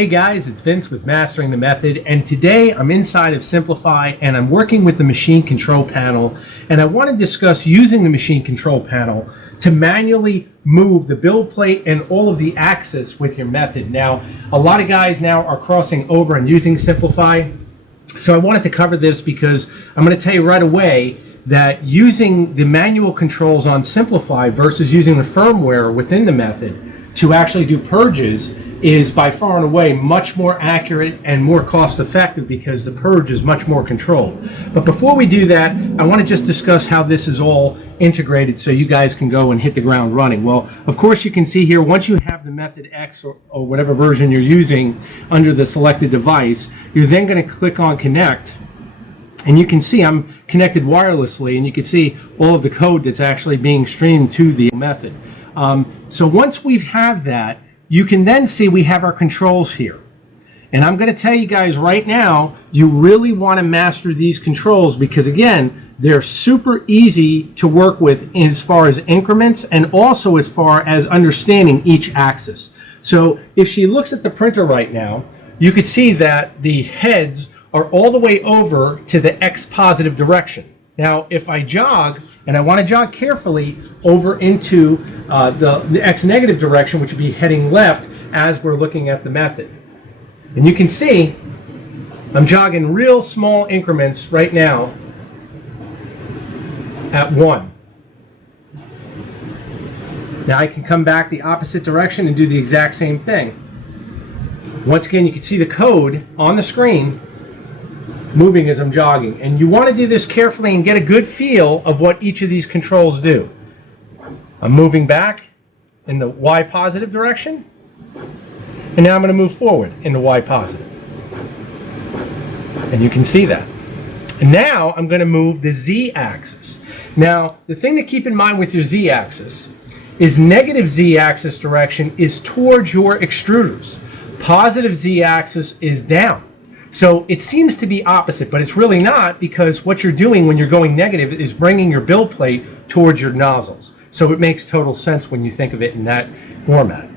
Hey guys, it's Vince with Mastering the Method, and today I'm inside of Simplify and I'm working with the machine control panel, and I want to discuss using the machine control panel to manually move the build plate and all of the axis with your method. Now, a lot of guys now are crossing over and using Simplify, so I wanted to cover this because I'm going to tell you right away that using the manual controls on Simplify versus using the firmware within the method to actually do purges is by far and away much more accurate and more cost effective because the purge is much more controlled. But before we do that, I want to just discuss how this is all integrated so you guys can go and hit the ground running. Well, of course you can see here, once you have the Method X or whatever version you're using under the selected device, you're then going to click on Connect. And you can see I'm connected wirelessly, and you can see all of the code that's actually being streamed to the method. So once we have that, you can then see we have our controls here. And I'm going to tell you guys right now, you really want to master these controls because, again, they're super easy to work with as far as increments and also as far as understanding each axis. So if she looks at the printer right now, you could see that the heads are all the way over to the X positive direction. Now, if I jog, and I want to jog carefully over into the X negative direction, which would be heading left as we're looking at the method. And you can see I'm jogging real small increments right now at 1. Now I can come back the opposite direction and do the exact same thing. Once again, you can see the code on the screen moving as I'm jogging, and you want to do this carefully and get a good feel of what each of these controls do. I'm moving back in the Y positive direction, and now I'm going to move forward in the Y positive, and you can see that. And now I'm going to move the Z axis. Now, the thing to keep in mind with your Z axis is negative Z axis direction is towards your extruders. Positive Z axis is down. So it seems to be opposite, but it's really not, because what you're doing when you're going negative is bringing your build plate towards your nozzles. So it makes total sense when you think of it in that format.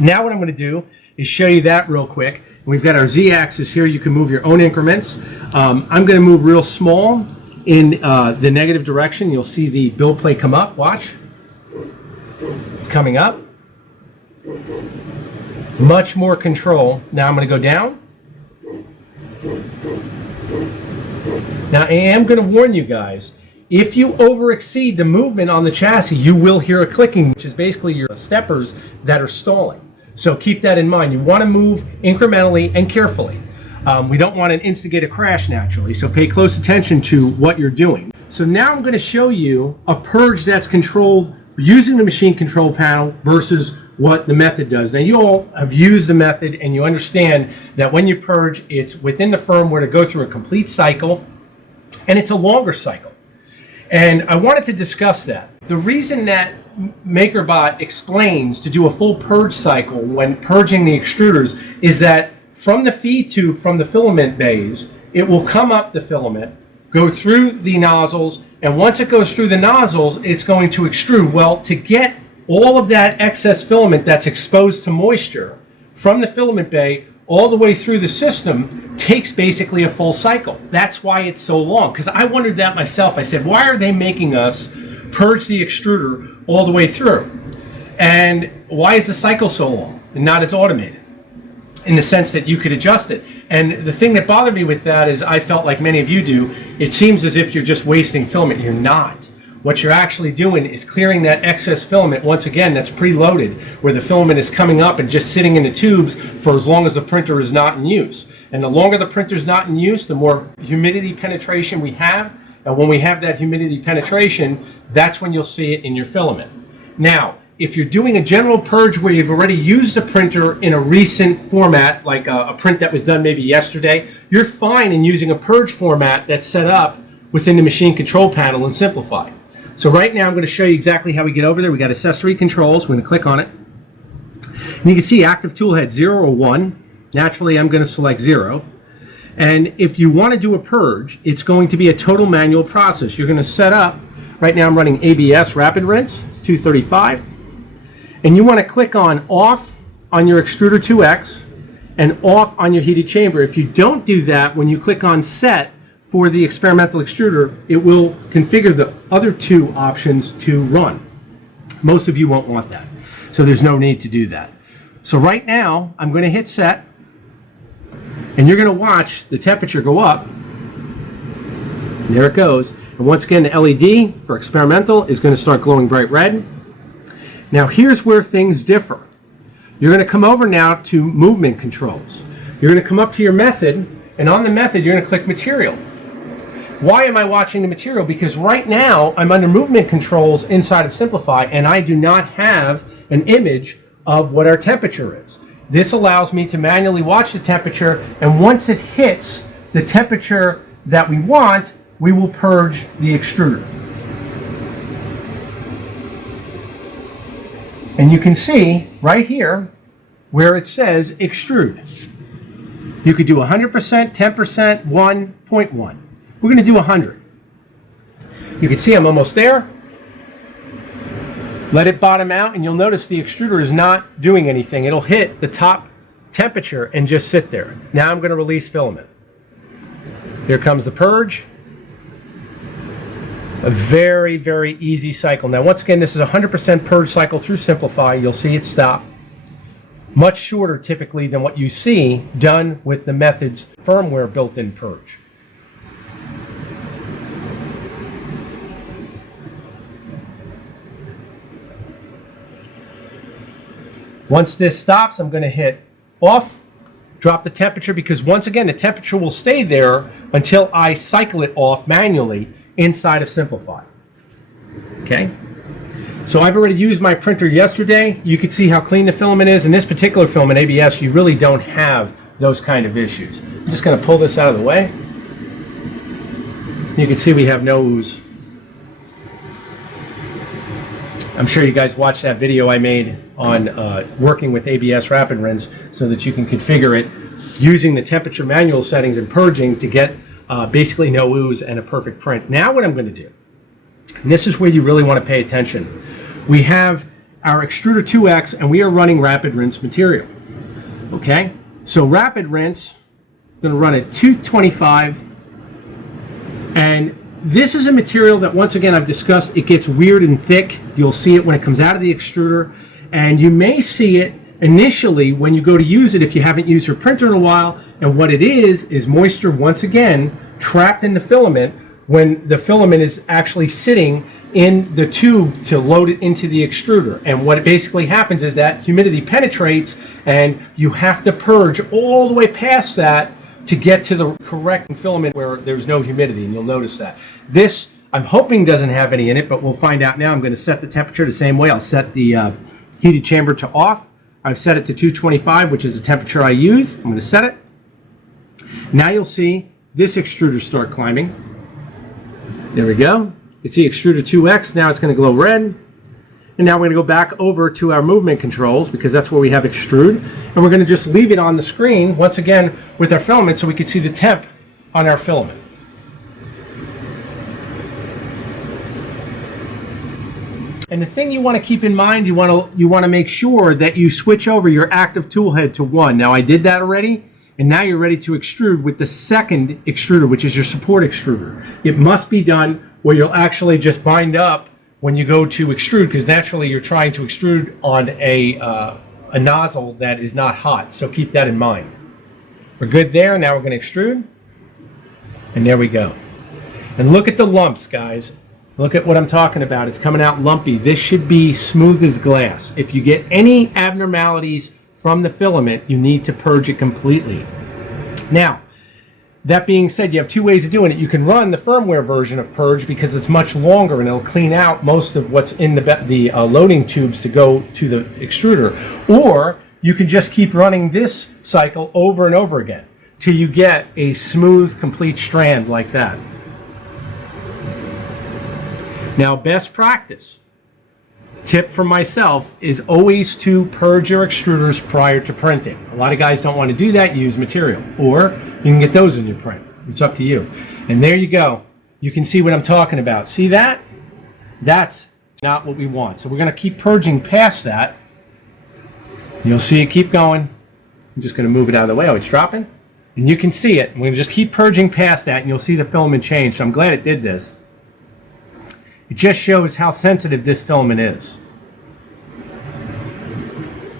Now what I'm going to do is show you that real quick. We've got our Z-axis here. You can move your own increments. I'm going to move real small in the negative direction. You'll see the build plate come up. Watch. It's coming up. Much more control. Now I'm going to go down. Now I am going to warn you guys, if you over exceed the movement on the chassis, you will hear a clicking, which is basically your steppers that are stalling. So keep that in mind. You want to move incrementally and carefully. We don't want to instigate a crash naturally, so pay close attention to what you're doing. So now I'm going to show you a purge that's controlled using the machine control panel versus what the method does. Now, you all have used the method and you understand that when you purge, it's within the firmware to go through a complete cycle, and it's a longer cycle. And I wanted to discuss that. The reason that Makerbot explains to do a full purge cycle when purging the extruders is that from the feed tube, from the filament bays, it will come up the filament, go through the nozzles, and once it goes through the nozzles, it's going to extrude. Well, to get all of that excess filament that's exposed to moisture from the filament bay all the way through the system takes basically a full cycle. That's why it's so long, because I wondered that myself. I said, why are they making us purge the extruder all the way through? And why is the cycle so long and not as automated? In the sense that you could adjust it. And the thing that bothered me with that is I felt like many of you do, it seems as if you're just wasting filament. You're not. What you're actually doing is clearing that excess filament, once again, that's preloaded, where the filament is coming up and just sitting in the tubes for as long as the printer is not in use. And the longer the printer is not in use, the more humidity penetration we have. And when we have that humidity penetration, that's when you'll see it in your filament. Now, if you're doing a general purge where you've already used a printer in a recent format, like a print that was done maybe yesterday, you're fine in using a purge format that's set up within the machine control panel and Simplify. So right now I'm going to show you exactly how we get over there. We got accessory controls. We're going to click on it. And you can see active tool head 0 or 1. Naturally, I'm going to select 0. And if you want to do a purge, it's going to be a total manual process. You're going to set up, right now I'm running ABS rapid rinse, it's 235. And you want to click on off on your extruder 2X, and off on your heated chamber. If you don't do that, when you click on set for the experimental extruder, it will configure the other two options to run. Most of you won't want that, so there's no need to do that. So right now, I'm going to hit set, and you're going to watch the temperature go up. And there it goes. And once again, the LED for experimental is going to start glowing bright red. Now here's where things differ. You're going to come over now to movement controls. You're going to come up to your method, and on the method, you're going to click material. Why am I watching the material? Because right now, I'm under movement controls inside of Simplify, and I do not have an image of what our temperature is. This allows me to manually watch the temperature, and once it hits the temperature that we want, we will purge the extruder. And you can see right here where it says extrude. You could do 100%, 10%, 1.1. We're going to do 100. You can see I'm almost there. Let it bottom out, and you'll notice the extruder is not doing anything. It'll hit the top temperature and just sit there. Now I'm going to release filament. Here comes the purge. A very, very easy cycle. Now, once again, this is a 100% purge cycle through Simplify. You'll see it stop. Much shorter, typically, than what you see done with the method's firmware built-in purge. Once this stops, I'm going to hit off, drop the temperature, because once again, the temperature will stay there until I cycle it off manually inside of Simplify. Okay? So I've already used my printer yesterday. You can see how clean the filament is. In this particular filament, ABS, you really don't have those kind of issues. I'm just going to pull this out of the way. You can see we have no ooze. I'm sure you guys watched that video I made on working with ABS Rapid Rinse so that you can configure it using the temperature manual settings and purging to get basically no ooze and a perfect print. Now what I'm going to do, and this is where you really want to pay attention, we have our Extruder 2X and we are running Rapid Rinse material. Okay, so Rapid Rinse, I'm going to run at 225, and this is a material that, once again, I've discussed. It gets weird and thick. You'll see it when it comes out of the extruder, and you may see it initially when you go to use it if you haven't used your printer in a while. And what it is moisture, once again, trapped in the filament when the filament is actually sitting in the tube to load it into the extruder. And what basically happens is that humidity penetrates, and you have to purge all the way past that to get to the correct filament where there's no humidity, and you'll notice that. This, I'm hoping, doesn't have any in it, but we'll find out now. I'm going to set the temperature the same way. I'll set the heated chamber to off. I've set it to 225, which is the temperature I use. I'm going to set it. Now you'll see this extruder start climbing. There we go. You can see Extruder 2X. Now it's going to glow red. And now we're going to go back over to our movement controls, because that's where we have extrude. And we're going to just leave it on the screen, once again, with our filament so we can see the temp on our filament. And the thing you want to keep in mind, you want to make sure that you switch over your active tool head to 1. Now I did that already, and now you're ready to extrude with the second extruder, which is your support extruder. It must be done where you'll actually just bind up when you go to extrude, because naturally you're trying to extrude on a nozzle that is not hot, so keep that in mind. We're good there. Now we're going to extrude, and there we go. And look at the lumps, guys. Look at what I'm talking about. It's coming out lumpy. This should be smooth as glass. If you get any abnormalities from the filament, you need to purge it completely. Now, that being said, you have two ways of doing it. You can run the firmware version of Purge because it's much longer and it'll clean out most of what's in the loading tubes to go to the extruder. Or you can just keep running this cycle over and over again till you get a smooth, complete strand like that. Now, best practice, tip from myself, is always to purge your extruders prior to printing. A lot of guys don't want to do that. You use material, or you can get those in your print. It's up to you. And there you go. You can see what I'm talking about. See that? That's not what we want. So we're going to keep purging past that. You'll see it keep going. I'm just going to move it out of the way. Oh, it's dropping. And you can see it. We're going to just keep purging past that, and you'll see the filament change. So I'm glad it did this. It just shows how sensitive this filament is.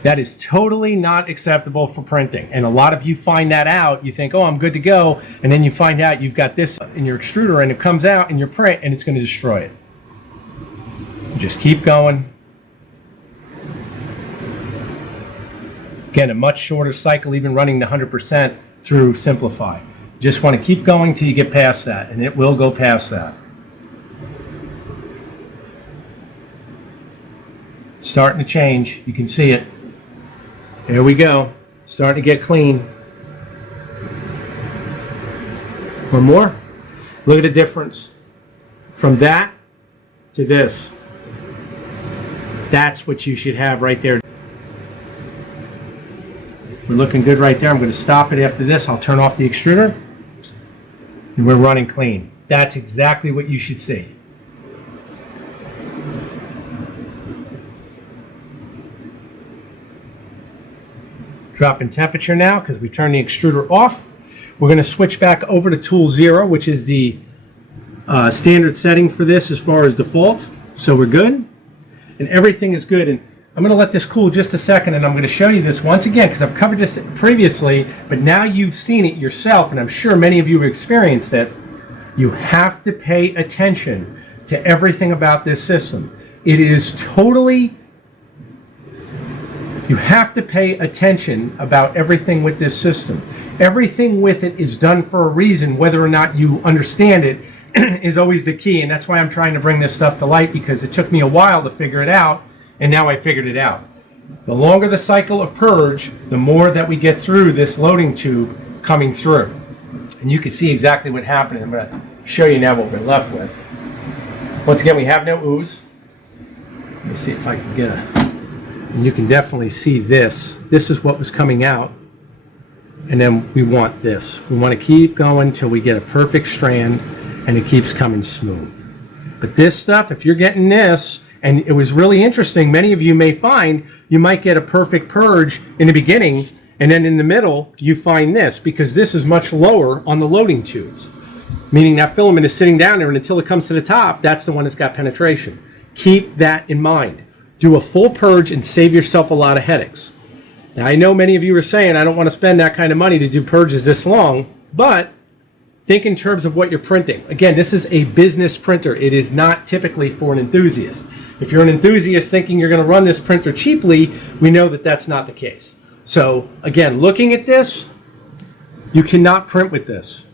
That is totally not acceptable for printing. And a lot of you find that out. You think, oh, I'm good to go. And then you find out you've got this in your extruder, and it comes out in your print, and it's going to destroy it. Just keep going. Again, a much shorter cycle, even running to 100% through Simplify. Just want to keep going till you get past that, and it will go past that. Starting to change. You can see it. There we go. Starting to get clean. One more. Look at the difference from that to this. That's what you should have right there. We're looking good right there. I'm going to stop it after this. I'll turn off the extruder. And we're running clean. That's exactly what you should see. Drop in temperature now because we turned the extruder off. We're going to switch back over to tool 0, which is the standard setting for this as far as default. So we're good. And everything is good. And I'm going to let this cool just a second, and I'm going to show you this once again because I've covered this previously, but now you've seen it yourself, and I'm sure many of you have experienced it. You have to pay attention to everything about this system. It is totally... You have to pay attention about everything with this system. Everything with it is done for a reason. Whether or not you understand it is always the key, and that's why I'm trying to bring this stuff to light, because it took me a while to figure it out, and now I figured it out. The longer the cycle of purge, the more that we get through this loading tube coming through. And you can see exactly what happened. I'm going to show you now what we're left with. Once again, we have no ooze. Let me see if I can get a... And you can definitely see this. This is what was coming out. And then we want this. We want to keep going till we get a perfect strand and it keeps coming smooth. But this stuff, if you're getting this, and it was really interesting, many of you may find you might get a perfect purge in the beginning, and then in the middle you find this, because this is much lower on the loading tubes. Meaning that filament is sitting down there, and until it comes to the top, that's the one that's got penetration. Keep that in mind. Do a full purge and save yourself a lot of headaches. Now, I know many of you are saying, I don't want to spend that kind of money to do purges this long, but think in terms of what you're printing. Again, this is a business printer. It is not typically for an enthusiast. If you're an enthusiast thinking you're going to run this printer cheaply, we know that that's not the case. So, again, looking at this, you cannot print with this.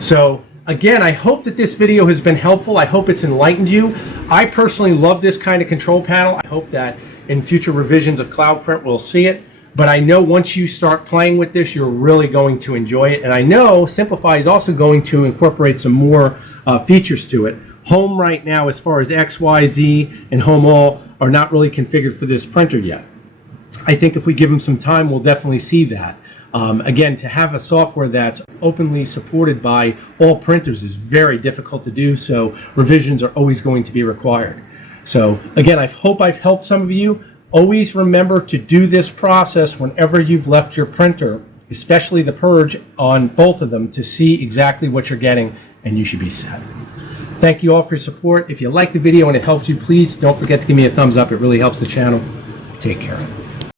So, again, I hope that this video has been helpful. I hope it's enlightened you. I personally love this kind of control panel. I hope that in future revisions of Cloud Print we'll see it. But I know once you start playing with this, you're really going to enjoy it. And I know Simplify is also going to incorporate some more features to it. Home right now, as far as X, Y, Z, and Home All, are not really configured for this printer yet. I think if we give them some time, we'll definitely see that. Again, to have a software that's openly supported by all printers is very difficult to do, so revisions are always going to be required. So again, I hope I've helped some of you. Always remember to do this process whenever you've left your printer, especially the purge on both of them, to see exactly what you're getting, and you should be set. Thank you all for your support. If you liked the video and it helped you, please don't forget to give me a thumbs up. It really helps the channel. Take care.